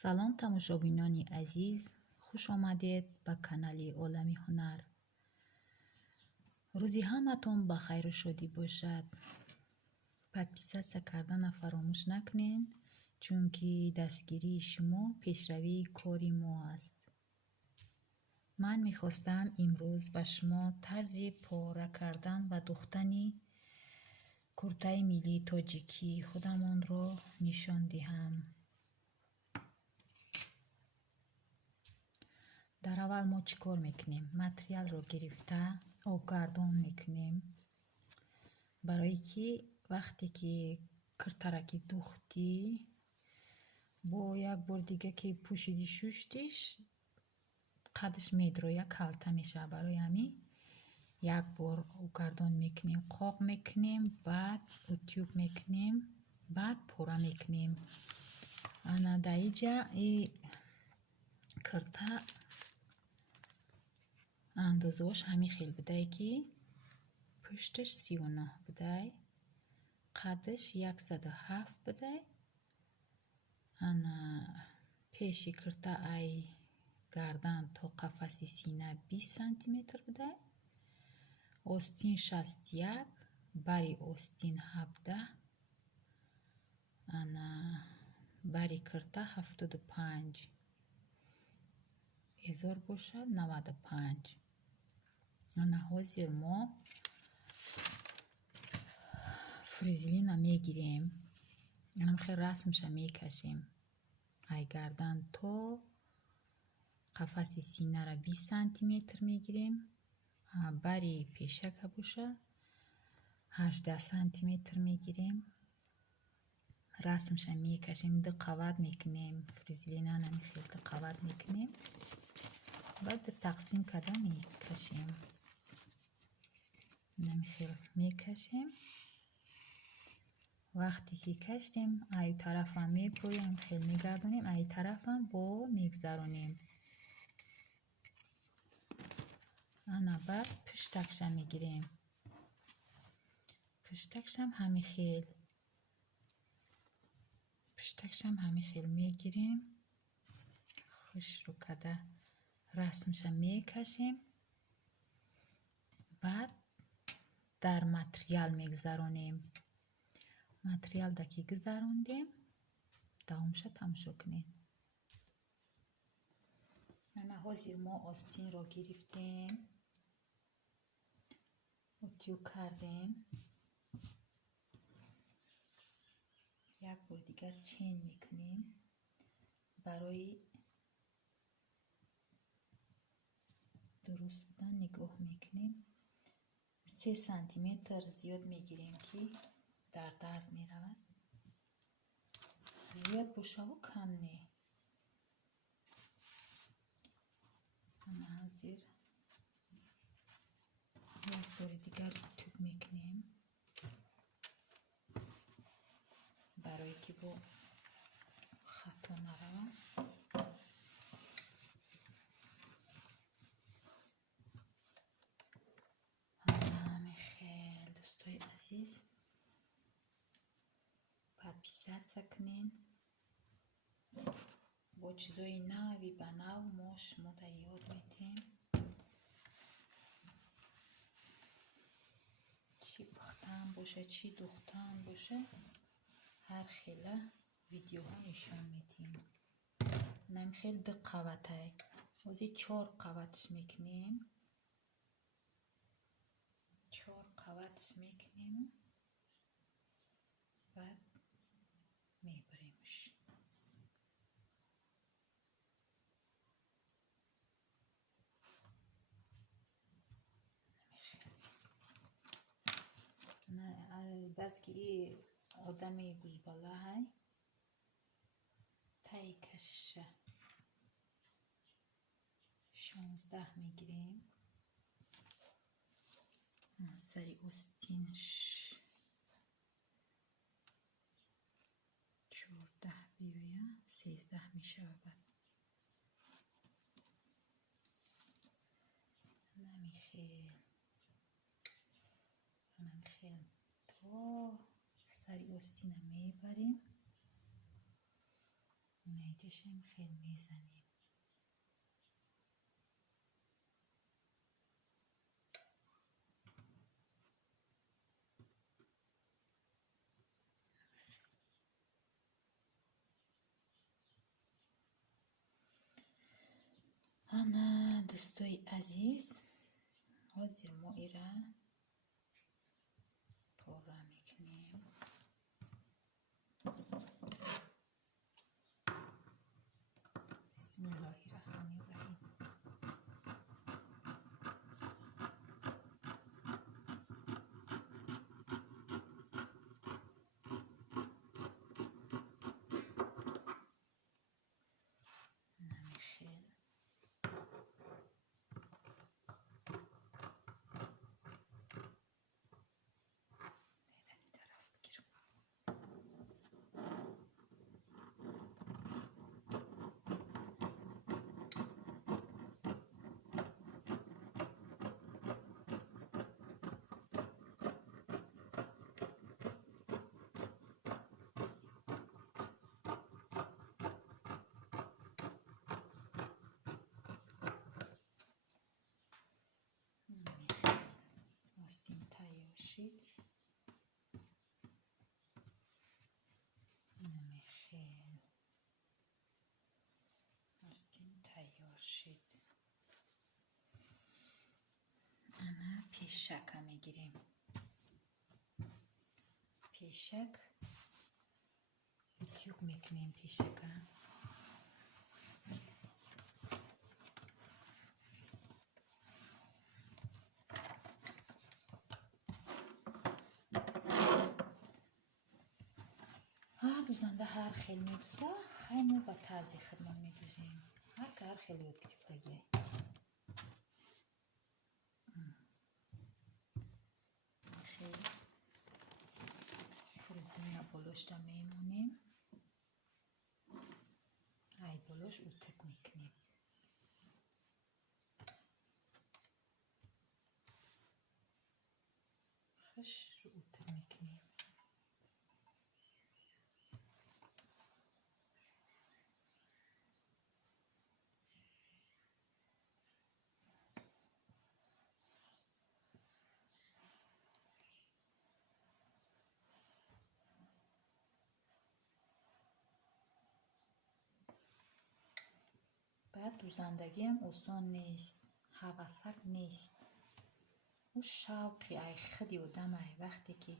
салом тамошобинони азиз, хуш омадед ба канали Олами ҳунар. рӯзи ҳаматон ба хайру шодӣ бошад. подписатсия кардана фаромӯш накунед, чунки дастгирии шумо пешравии кори мо аст. ман мехостам имрӯз ба шумо тарзи пора кардан ва духтани куртаи миллии тоҷикии худамонро нишон диҳам. дар аввал мо чӣ кор мекунем? материалро гирифта обгардон мекунем, барое ки вақте ки куртаро ки духтӣ, бо як бор дига ки пӯшиди шуштиш, қадш медроя, калта мешава. барои ҳамин як бор обгардон мекунем, қоқ мекунем, баъд утюг мекунем, баъд пора мекунем. ана даиҷа и курта андозаош ҳамин хел будай ки пушташ 39 будай, қадш 107 будай. ана пеши курта ай гардан то қафаси сина 20 сантиметр будай, остин 61, бари остин 17, ана бари курта 75, ҳезор бошад 95. ана ҳозир мо фризелина мегирем, ана хел расмша мекашем. ай гардан то қафаси синара 20 сантиметр мегирем, бари пешака боша 18 сантиметр мегирем, расмша мекашем, диққават мекунем. фризелина нами хел диққават мекунем, баъд тақсим карда мекашем. нами хел мекашем. вақте ки каштем, ай тарафам мепоям, хел мегардонем, ай тарафам бо мегзаронем. ана баъд пуштакша мегирем. пуштакшам ҳамин хел мегирем, хушрӯ карда расмша мекашем, баъд дар материал мегзаронем. материал да ки гузарондем, давомша тамошо кунед. ана ҳозир мо остинро гирифтем, утюг кардем, як бор дигар чен мекунем, барои дуруст будан нигоҳ мекунем. 3 сантиметр зиёд мегирем ки дар дарз меравад. зиёд бошаву кам не. ана ҳозир як бори дигар утюг мекунем, барое ки бо хато наравад. хел дӯстои азиз, подписатсия кунен. бо чизои нави ба нав мо шумода ёд медиҳем. чӣ пухтан боша, чӣ духтан боша, ҳар хела видеоҳо нишон медиҳем. нами хел ду қаватай, ҳозир 4 қаватш мекунем. 4 қаватш мекунем, баъд мебаремш. баъзки и одами гузбала ҳай таи кашиша 16 мегирем, сари остинш 14 биёя 13 мешавад. нами хел то сари остина мебарем. اینجاشم خیلی میزنیم. انا دوستای عزیز حاضر ما ایره پورا میکنیم. بسم الله الرحمن الرحیم. نمیخیل طرف بگیرم. آستین تیار شد. نمیخیل آستین تیار شد. انا پیشک میگیریم. پیشک تیوک میکنیم. پیشک هر دوزنده هر خیلی میدوزه خیلی با طرز خدمت میدوزیم. هر که هر خیلی یاد گرفتگیه. خیلی فرزین بالوش دا میمونیم. ای بالوش اوتک میکنیم. خش رو اوتک میکنیم. بعد دوزندگی هم آسان نیست. حواسک نیست. او شوقی ای خودی آدم ای وقتی که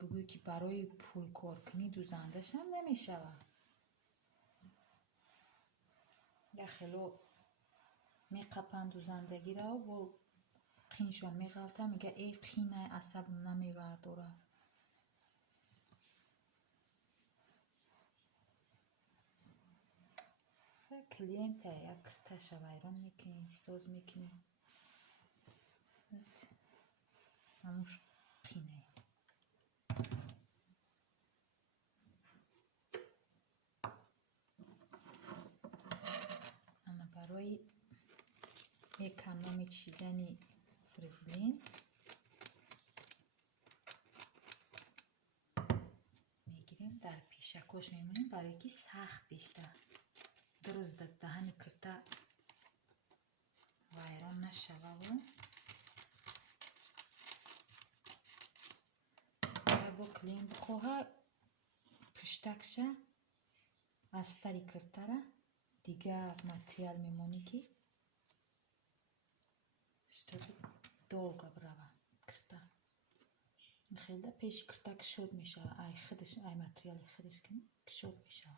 بگوی که برای پول کار کنی دوزندش هم نمیشوه. یا خیلی میقپن دوزندگی را و با قینشان میغلطه میگه ای قینه عصبم نمیورداره. کلینت یک کرتش ویران میکنی ساز میکنی هموش قینه. اما برای اکانومی چیزنی فرزلین میگیریم در پیشکش میمونیم برای که سخت بیسته درست دهنی کرته ویران نشوه و با کلیم بخواه پشتکشه از تری کرته را دیگه ماتریال میمونی که شتر دولگا برابر کرته خیلی پیش کرته کشود میشه. ای خودش ای ماتریال خودش کنی کشود میشه.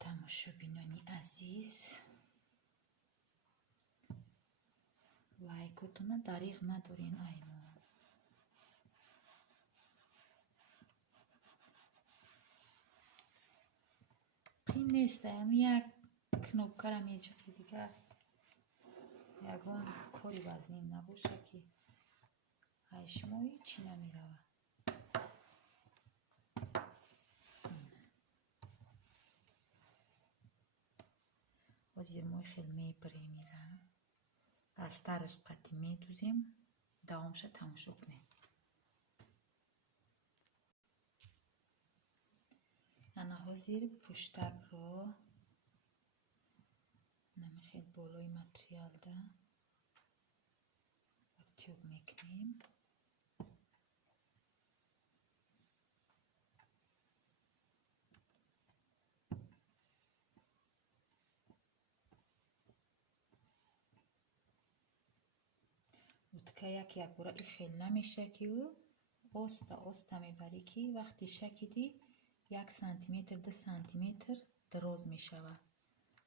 تماشابینانی عزیز لایکاتون دریغ ندارین. ایمان قین نیست. هم یک کنوبکارم اینجا که دیگر یکان کاری وزنین نباشه که هشمایی چی نمیروه. ҳозир мо хел мебарем ира. аз тараш қатӣ медузем, давомша тамошо кунем. ана ҳозир пуштакро намехел болои материалда тюб мекунем. утка як бора и хел намеша ки оста оста мебарӣ ки вақти шакиди 1 сантиметр 2 сантиметр дароз мешавад.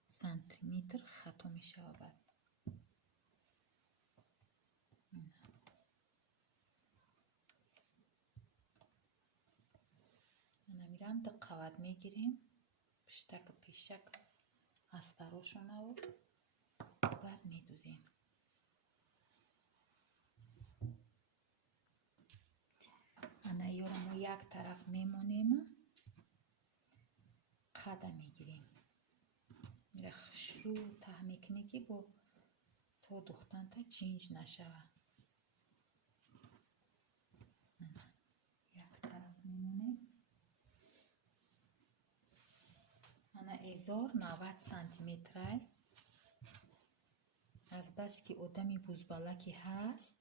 сантиметр хато мешавад. баъд намирам диққават мегирем пиштака пешак астарошонаву баъд медузем. ана ёро мо як тараф мемонем, қада мегирем. мира шурӯъ таҳ мекунӣ ки бо то духтанта ҷинҷ нашава. як тараф мемонем. ана эзор 90 сантиметрай. азбаски одами бузбалаки ҳаст,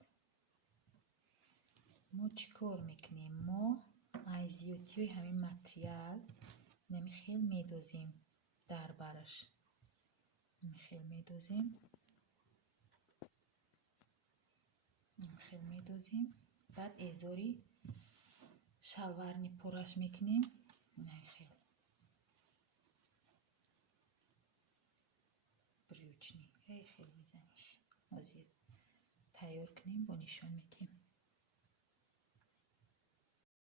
мо чӣ кор мекунем? Мо аз зиёдтиёи ҳамин материал намихел медозем дар бараш. намихел медозем. баъд эзори шалварни пурраш мекунем. намихел брючни хел мезаниш. ҳозир тайёр кунем, бо нишон медиҳем.